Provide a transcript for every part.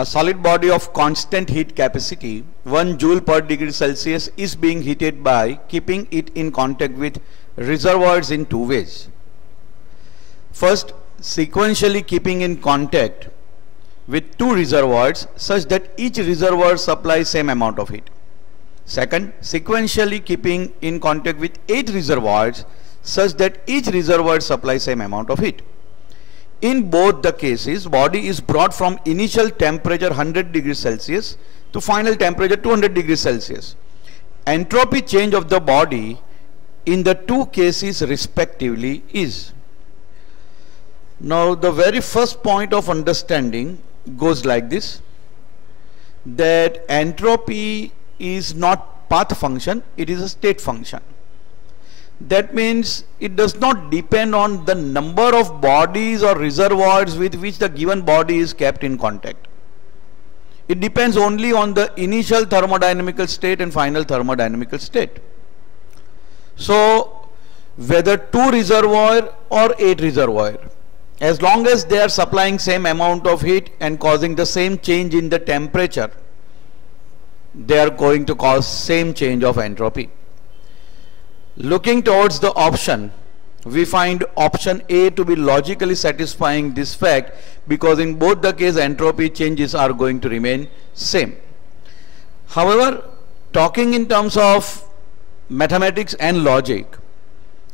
A solid body of constant heat capacity, 1 joule per degree Celsius, is being heated by keeping it in contact with reservoirs in two ways. First, sequentially keeping in contact with two reservoirs such that each reservoir supplies same amount of heat. Second, sequentially keeping in contact with 8 reservoirs such that each reservoir supplies same amount of heat. In both the cases, body is brought from initial temperature 100 degrees Celsius to final temperature 200 degrees Celsius. Entropy change of the body in the two cases respectively is. Now the very first point of understanding goes like this, that entropy is not path function, it is a state function. That means it does not depend on the number of bodies or reservoirs with which the given body is kept in contact. It depends only on the initial thermodynamical state and final thermodynamical state. So whether 2 reservoir or 8 reservoir, as long as they are supplying same amount of heat and causing the same change in the temperature, they are going to cause same change of entropy. Looking towards the option, we find option A to be logically satisfying this fact, because in both the case entropy changes are going to remain same. However, talking in terms of mathematics and logic,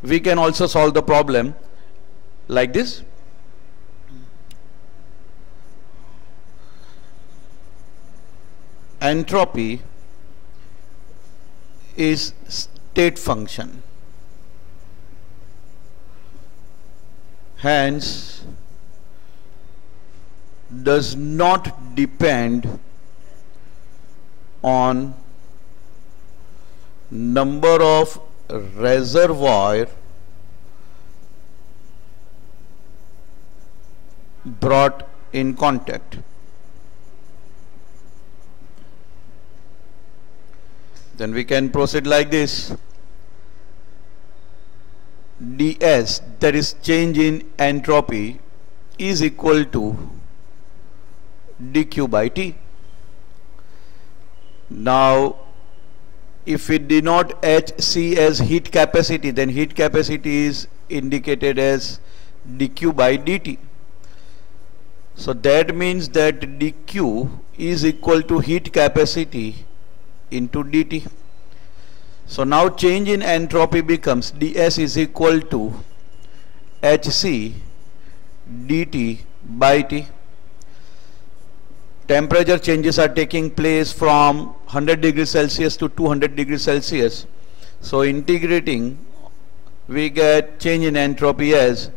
we can also solve the problem like this. Entropy is state function, hence does not depend on number of reservoir brought in contact. Then we can proceed like this. ds, that is change in entropy, is equal to dq by t. Now if we denote Hc as heat capacity, then heat capacity is indicated as dq by dt. So that means that dq is equal to heat capacity into dt. So now change in entropy becomes ds is equal to Hc dt by t. Temperature changes are taking place from 100 degrees Celsius to 200 degrees Celsius. So integrating, we get change in entropy as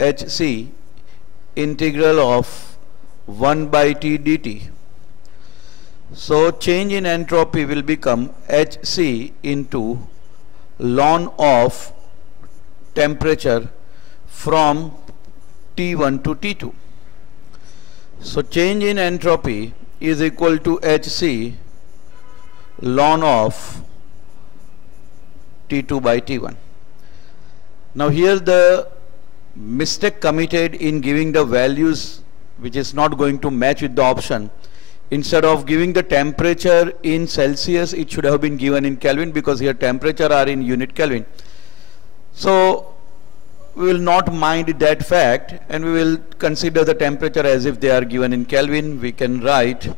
Hc integral of 1 by t dt. So change in entropy will become Hc into ln of temperature from T1 to T2. So change in entropy is equal to Hc ln of T2 by T1. Now here the mistake committed in giving the values which is not going to match with the option. Instead of giving the temperature in Celsius, it should have been given in Kelvin, because here temperature are in unit Kelvin. So we will not mind that fact and we will consider the temperature as if they are given in Kelvin. We can write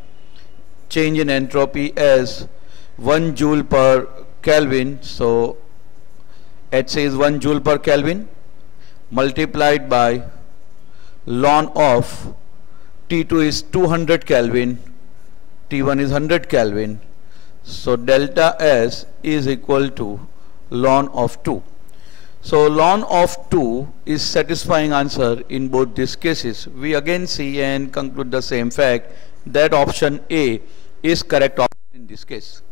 change in entropy as 1 joule per Kelvin. So Hc is 1 joule per Kelvin multiplied by ln of T2 is 200 Kelvin, T1 is 100 Kelvin. So delta S is equal to ln of 2. So ln of 2 is satisfying answer in both these cases. We again see and conclude the same fact that option A is correct option in this case.